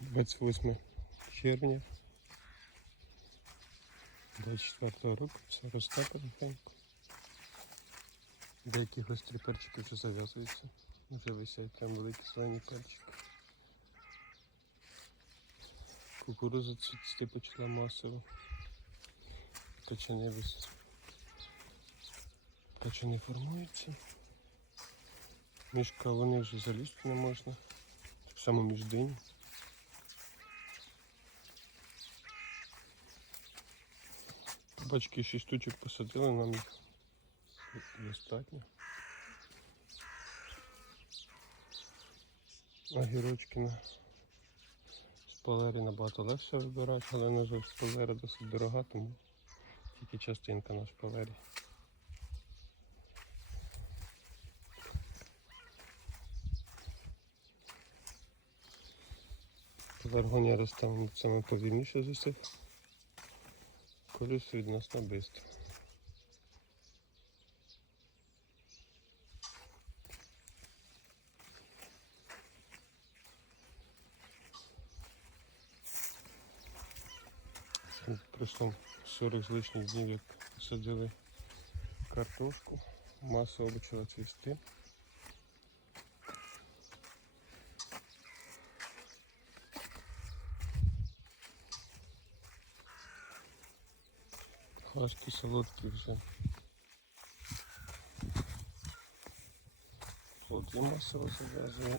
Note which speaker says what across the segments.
Speaker 1: 28 червня 24 року, все росте потихеньку. Деякі гострі перчики вже зав'язуються. Вже висять прям великі зелені перчики. Кукуруза цвісти почала масово. Качани вис... Качани формуються. Мішка вони вже залізти не можна. Так само між день. Бачки 6 штучок посадили, нам їх достатньо. Огірочки на шпалері набагато легше вибирати, але на жаль шпалера досить дорога, тому тільки частинка на шпалері. Пеларгонія росте саме повільніше з усіх. Колюсь відносно швидко. Це Пройшло 40 з лишніх днів, як посадили картошку, масово почала цвісти. Хашки солодкі вже. Плоди масово зав'язує.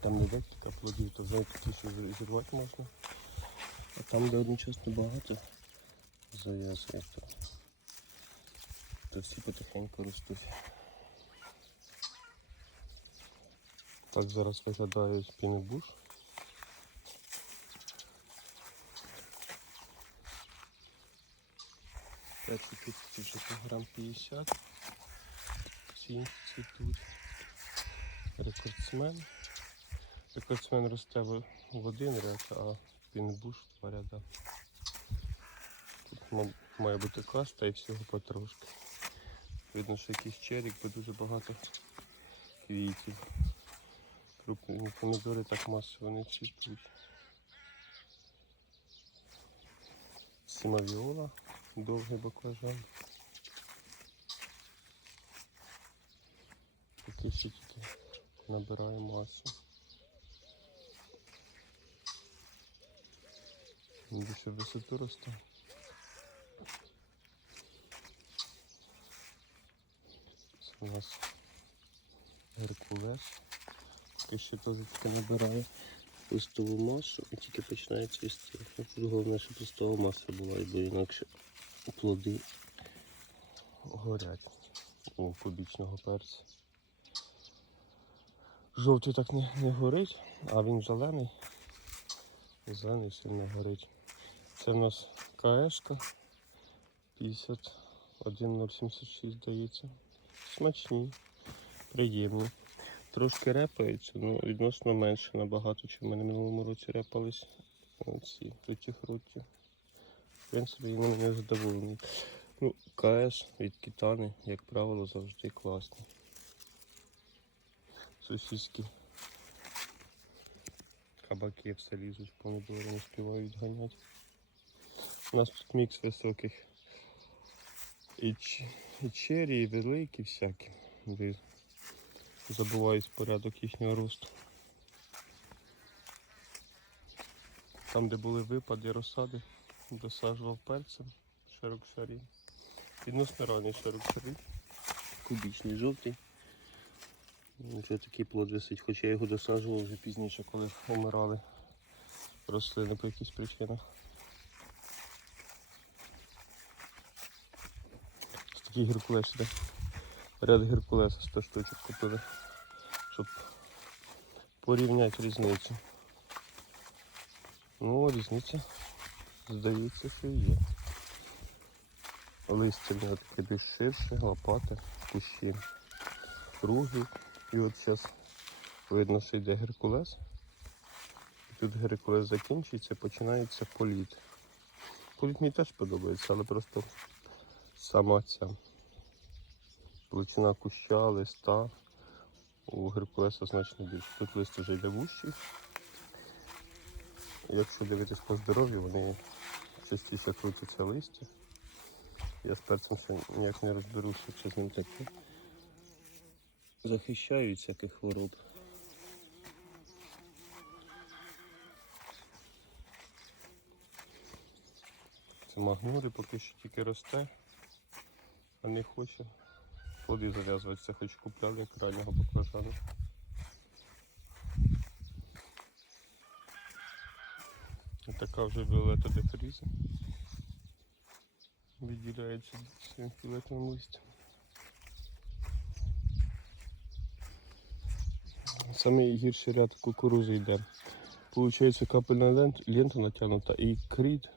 Speaker 1: Там не декілька плодів, то вже такі, що зір- зірвати можна. А там, де одночасно багато зав'язує, то, то всі потихеньку ростуть. Так зараз виглядає спінебуш. Перші квітки вже грам 50. Ці цвітуть. Рекордсмен. Рекордсмен росте в один ряд, а пінбуш в два ряда. Тут має бути каста і всього потрошки. Видно, що якийсь черік, бо дуже багато квітів. Крупні помідори так масово не цвітуть. Сімавіола, довгий баклажан. Такий ще тільки набирає масу. Більше висоту росте. Це у нас Геркулес. Поки ще теж тільки набирає листову масу і тільки починає цвісти. Ну, Тут головне, щоб листова маса була, бо інакше плоди горять у кубічного перця. Жовтий так не, не горить, а він зелений. Зелений сильно горить. Це в нас КС-ка 51076 здається. Смачні, приємні. Трошки репаються, ну відносно менше набагато, чим ми на минулому році репались ці туті хруті. В принципі, я не задоволений. Ну, КС від кітани, як правило, завжди класний. Сусідські кабаки все лізуть, помідори не співають ганяти. У нас тут мікс високих і, і чері, і великі всякі. Забувають порядок їхнього росту. Там, де були випади, розсади, досаджував перцем широк шарі. Відносно ранній широк шарі. Кубічний жовтий. Вже такий плод висить, хоча я його досаджував вже пізніше, коли помирали рослини по якихось причинах. Ось геркулес іде. Ряд геркулеса 100 штучок купили, щоб порівняти різницю. Ну, різниця, здається, що є. Листя нього таке більш ширше, лопати, кущі круглі. І от зараз видно, що йде геркулес. Тут геркулес закінчується, починається політ. Політ мені теж подобається, але просто сама ця величина куща, листа у геркулеса значно більше. Тут лист вже йде вущий. Якщо дивитись по здоров'ю, вони частіше крутяться листя. Я з перцем ще ніяк не розберуся, що з ним таке. Захищають всяких хвороб. Це магнолі поки що тільки росте, а не хоче плоди зав'язуватися, хоч купляли як раннього баклажану. Така вже віолета де фріза. Відділяється своїм фіолетовим листям. Саме гірший ряд кукурузи йде. Получається капельна лент- лента натягнута і кріт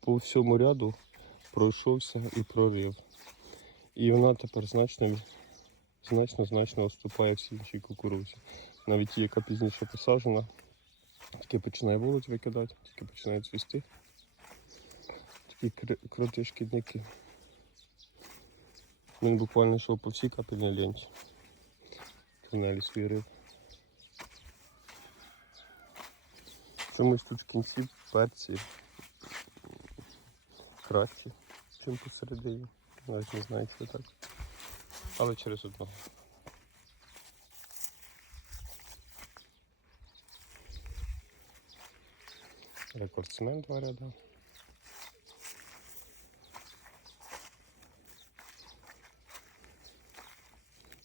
Speaker 1: по всьому ряду пройшовся і прорив. І вона тепер значно значно значно уступає всій іншій кукурузі. Навіть ті, яка пізніше посаджена, тільки починає волоть викидати, тільки починає цвісти. Такі круті шкідники. Він буквально йшов по всій капельній ленті. Тунелі свій рив. Чомусь тут в кінці перці кращі, ніж посередині. Навіть не знаю, що так. Але через одного. Рекордсмен два ряда.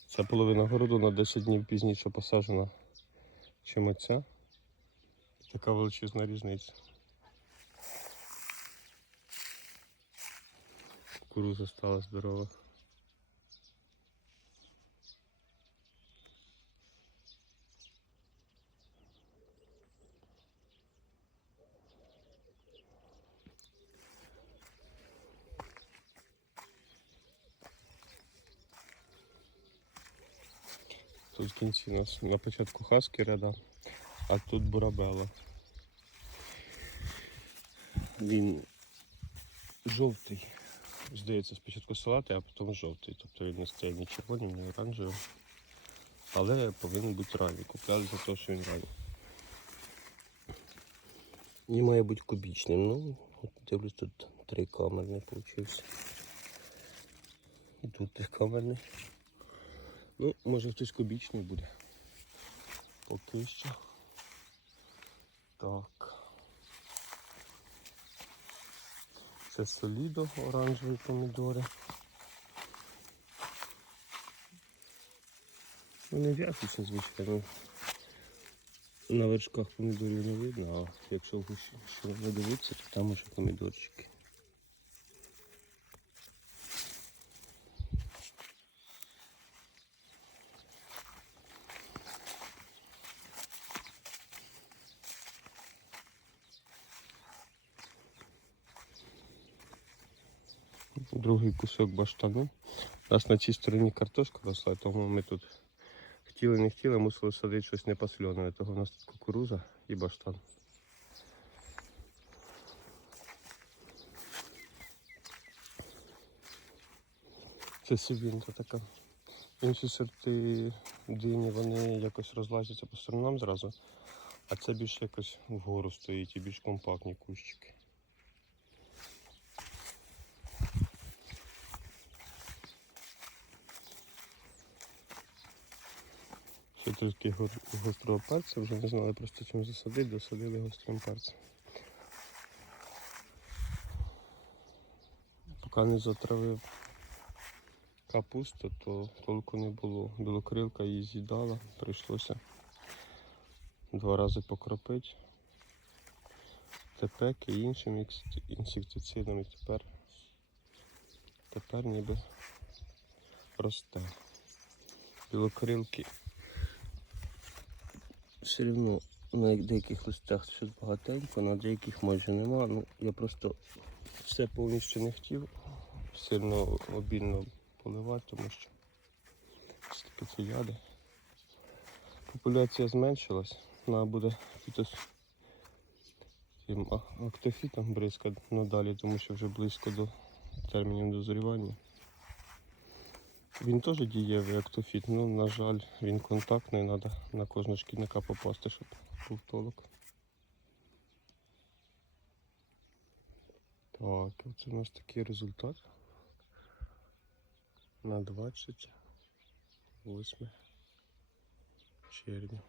Speaker 1: Ця половина городу на 10 днів пізніше посаджена, чим оця. Така величезна різниця. Кукуруза стала здорова. Тут в кінці у нас на початку хаски ряда, а тут бурабела. Він жовтий. Здається, спочатку салатий, а потім жовтий. Тобто він не стає ні червоним, ні оранжевим. Але повинен бути ранній. Купляли за те, що він ранній. І має бути кубічним. Ну, от дивлюсь, тут три камерний получився. І тут трикамерний. Ну, може хтось кубічний буде. Поки що. Так. Це солідо, оранжеві помідори. Вони в'ясні, звичайно. На вершках помідорів не видно, а якщо в гущі не дивитися, то там уже помідорчики. Другий кусок баштану. У нас на цій стороні картошка росла, тому ми тут хотіли не хотіли, мусили садити щось непослене. Того в нас тут кукуруза і баштан. Це сівінка така. Інші сорти дині, вони якось розлазяться по сторонам зразу, а це більш якось вгору стоїть і більш компактні кущики. Ще тільки гострого перця, вже не знали просто чим засадити, досадили гострим перцем. Поки не затравив капусту, то толку не було. Білокрилка її з'їдала, прийшлося два рази покропити. Тепек і іншим інсектицидом і тепер, тепер ніби росте. Білокрилки все одно на деяких листах щось багатенько, на деяких майже нема. Ну, я просто все повністю не хотів сильно обільно поливати, тому що все-таки це яди. Популяція зменшилась, вона буде цим актофітом бризкати надалі, тому що вже близько до термінів дозрівання. Він теж дієвий актофіт, ну на жаль, він контактний, треба на кожного шкідника попасти, щоб був толок. Так, оце у нас такий результат на 28 червня.